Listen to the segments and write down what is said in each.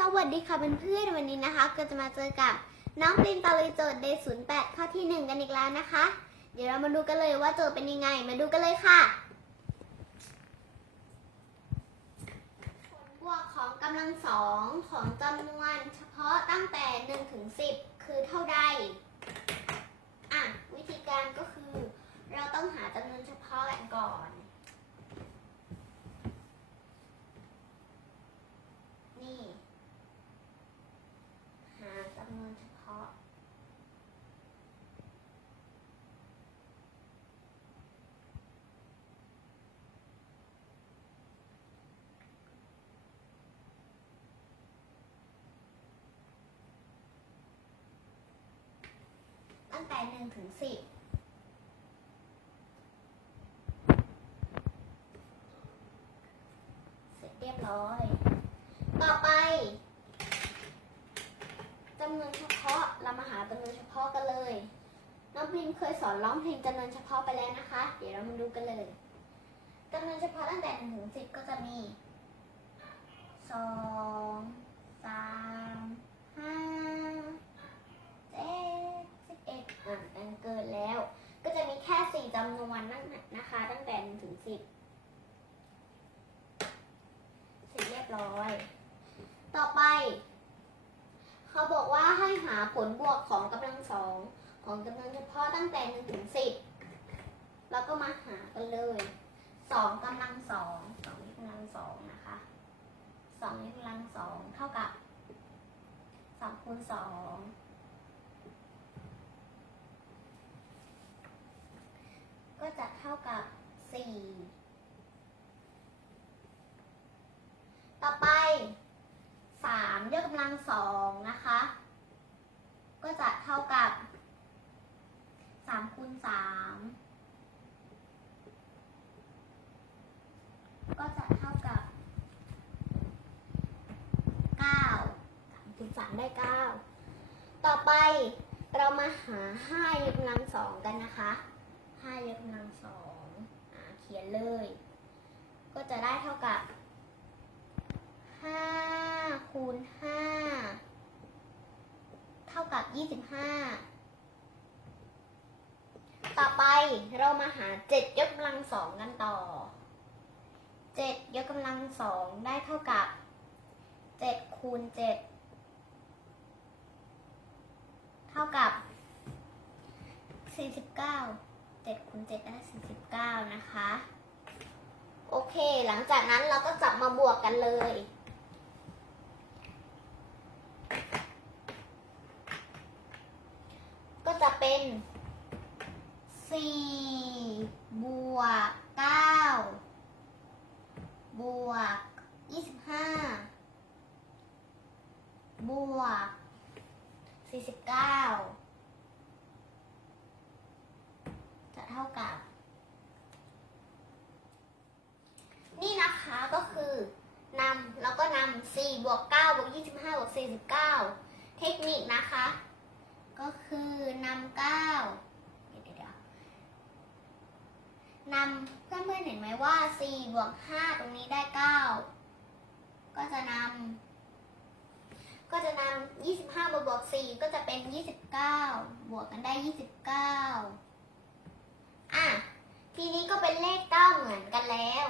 สวัสดีค่ะเพื่อนๆวันนี้นะคะ ก็จะมาเจอกับน้องปรินตะลุยโจทย์ day 08ข้อที่1กันอีกแล้วนะคะ เดี๋ยวเรามาดูกันเลยว่าโจทย์เป็นยังไง มาดูกันเลยค่ะ ผลบวกของกำลังสองของจำนวนเฉพาะตั้งแต่1ถึง10คือเท่าใด อะ วิธีการก็คือ เราต้องหาจำนวนเฉพาะกันก่อน หาจำนวนเฉพาะ ตั้งแต่หนึ่งถึงสิบเสร็จเรียบร้อย ต่อไปจำนวนเฉพาะเรามาหาจำนวนเฉพาะกันเลย น้องพิมเคยสอนร้องเพลงจำนวนเฉพาะไปแล้วนะคะ เดี๋ยวเรามาดูกันเลยจำนวนเฉพาะตั้งแต่หนึ่งถึงสิบก็จะมีสองสามห้าเจ็ดสิบเอ็ดอะมันเกินแล้ว ก็จะมีแค่สี่จำนวนนั่นน่ะนะคะ ตั้งแต่หนึ่งถึงสิบเส ร้อย ต่อไป เขาบอกว่าให้หาผลบวกของกำลังสองของจำนวนเฉพาะตั้งแต่หนึ่งถึงสิบแล้วก็มาหากันเลยสองกำลังสองสองกำลังสองนะคะสองยกกำลังสองเท่ากับสองคูณสองก็จะเท่ากับสี่ต่อไป สามยกกำลังสองนะคะ ก็จะเท่ากับสามคูณสามก็จะเท่ากับเก้าสามคูณสามได้เก้าต่อไปเรามาหาห้ายกกำลังสองกันนะคะห้ายกกำลังสองอ่าเขียนเลย ก็จะได้เท่ากับ ห้าคูณห้าเท่ากับ ยี่สิบห้าต่อไปเรามาหาเจ็ดยกกำลังสองกันต่อเจ็ดยกกำลังสองได้เท่ากับเจ็ดคูณเจ็ดเท่ากับสี่สิบเก้าเจ็ดคูณเจ็ดได้สี่สิบเก้านะคะ โอเค หลังจากนั้นเราก็จับมาบวกกันเลย ก็จะเป็น สี่บวกเก้าบวกยี่สิบห้าบวกสี่สิบเก้าจะเท่ากับ นี่นะคะก็คือนำแล้วก็นำ4บวก9บวก25บวก49 เทคนิคนะคะ ก็คือนำ9เดี๋ยวเดี๋ยวเดี๋ยว นำเพื่อนเพื่อนๆเห็นไหมว่า4บวก5ตรงนี้ได้9ก็จะนำก็จะนำ25บวกบวก4ก็จะเป็น29บวกกันได้29อะทีนี้ก็เป็นเลข9เหมือนกันแล้ว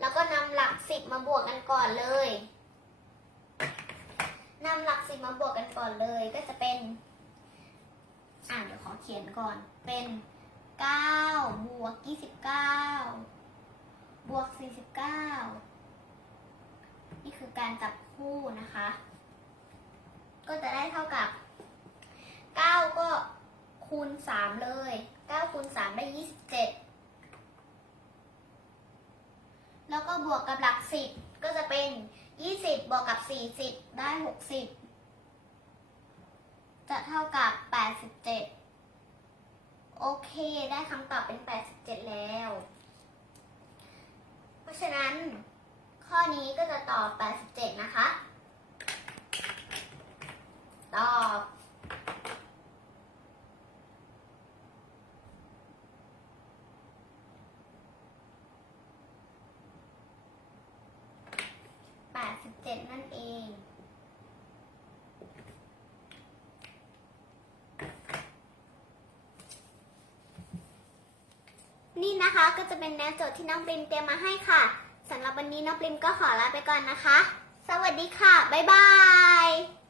แล้วก็นำหลักสิบมาบวกกันก่อนเลยนำหลักสิบมาบวกกันก่อนเลยก็จะเป็น อ่าเดี๋ยวขอเขียนก่อนเป็นเก้า บวกยี่สิบเก้าบวกสี่สิบเก้านี่คือการจับคู่นะคะ ก็จะได้เท่ากับเก้าก็คูณสามเลยเก้าคูณสามได้ยี่สิบเจ็ดแล้วก็บวกกับหลักสิบก็จะเป็น20บวกกับ40ได้60จะเท่ากับ87 โอเค ได้คำตอบเป็น 87 แล้ว เพราะฉะนั้นข้อนี้ก็จะตอบ 87 นะคะ ตอบ87 นั่นเอง นี่นะคะก็จะเป็นแนวโจทย์ที่น้องปริมเตรียมมาให้ค่ะสำหรับวันนี้น้องปริมก็ขอลาไปก่อนนะคะ สวัสดีค่ะ บ๊ายบาย